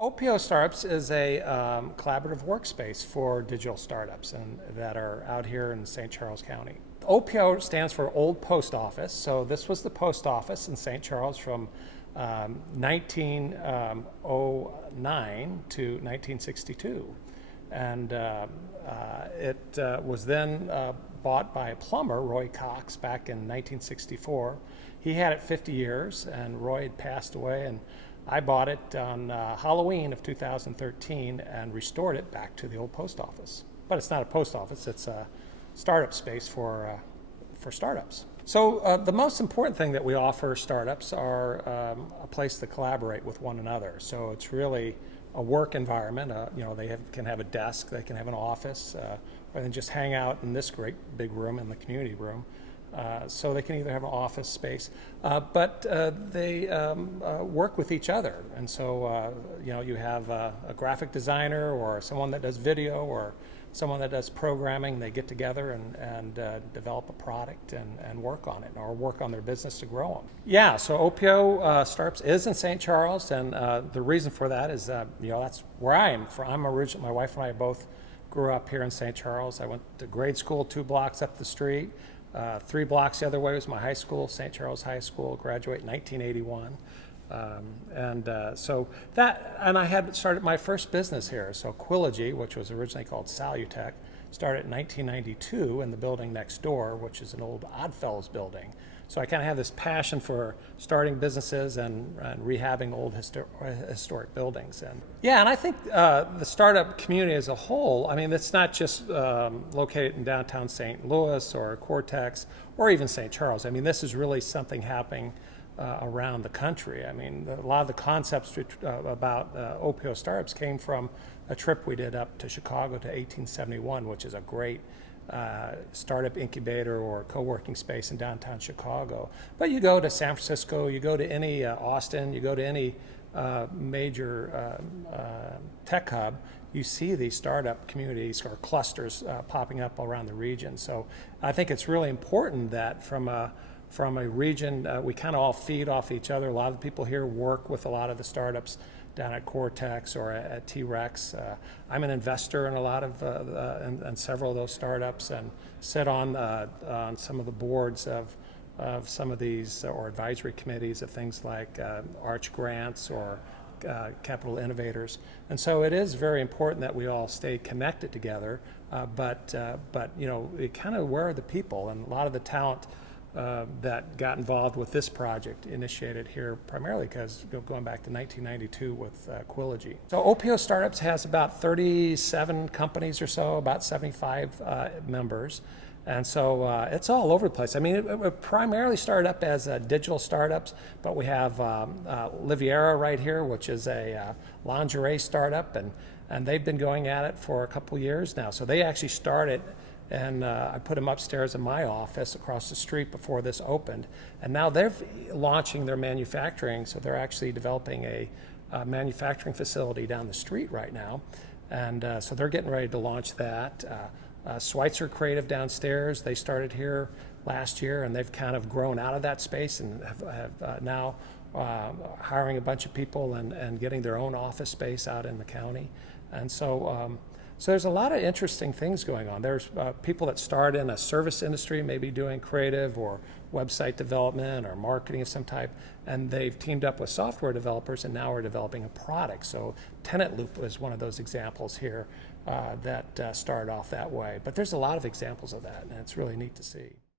OPO Startups is a collaborative workspace for digital startups and that are out here in St. Charles County. OPO stands for Old Post Office, so this was the post office in St. Charles from 1909 to 1962. And it was then bought by a plumber, Roy Cox, back in 1964. He had it 50 years, and Roy had passed away, and I bought it on Halloween of 2013 and restored it back to the old post office. But it's not a post office, it's a startup space for startups. So the most important thing that we offer startups are a place to collaborate with one another. So it's really a work environment. They can have a desk, they can have an office, or then just hang out in this great big room, in the community room. So they can either have an office space, but they work with each other. And so, you have a graphic designer or someone that does video or someone that does programming. They get together and develop a product and work on it, or work on their business to grow them. Yeah, so OPO Startups is in St. Charles, and the reason for that is, that's where I am from. I'm originally, my wife and I both grew up here in St. Charles. I went to grade school 2 blocks up the street. 3 blocks the other way was my high school, St. Charles High School, graduated in 1981. And I had started my first business here. So Quilogy, which was originally called Salutech, started in 1992 in the building next door, which is an old Oddfellows building. So I kind of have this passion for starting businesses and rehabbing old historic buildings. And I think the startup community as a whole, I mean, it's not just located in downtown St. Louis or Cortex or even St. Charles. I mean, this is really something happening around the country. I mean, a lot of the concepts about OPO Startups came from a trip we did up to Chicago to 1871, which is a great startup incubator or co-working space in downtown Chicago. But you go to San Francisco, you go to any Austin, you go to any major tech hub, you see these startup communities or clusters popping up around the region. So I think it's really important that from a region, we kind of all feed off each other. A lot of the people here work with a lot of the startups down at Cortex or at T-Rex. I'm an investor in a lot of and several of those startups, and sit on some of the boards of some of these or advisory committees of things like Arch Grants or Capital Innovators. And so it is very important that we all stay connected together, but it kind of, where are the people? And a lot of the talent that got involved with this project initiated here primarily because going back to 1992 with Quilogy. So OPO Startups has about 37 companies or so, about 75 members. And so it's all over the place. I mean, it primarily started up as digital startups, but we have Liviera right here, which is a lingerie startup, and they've been going at it for a couple years now. So they actually started, and I put them upstairs in my office across the street before this opened. And now they're launching their manufacturing, so they're actually developing a manufacturing facility down the street right now. And so they're getting ready to launch that. Schweitzer Creative downstairs, they started here last year, and they've kind of grown out of that space and have now hiring a bunch of people and getting their own office space out in the county. And so there's a lot of interesting things going on. There's people that start in a service industry, maybe doing creative or website development or marketing of some type, and they've teamed up with software developers and now are developing a product. So Tenant Loop is one of those examples here that started off that way. But there's a lot of examples of that, and it's really neat to see.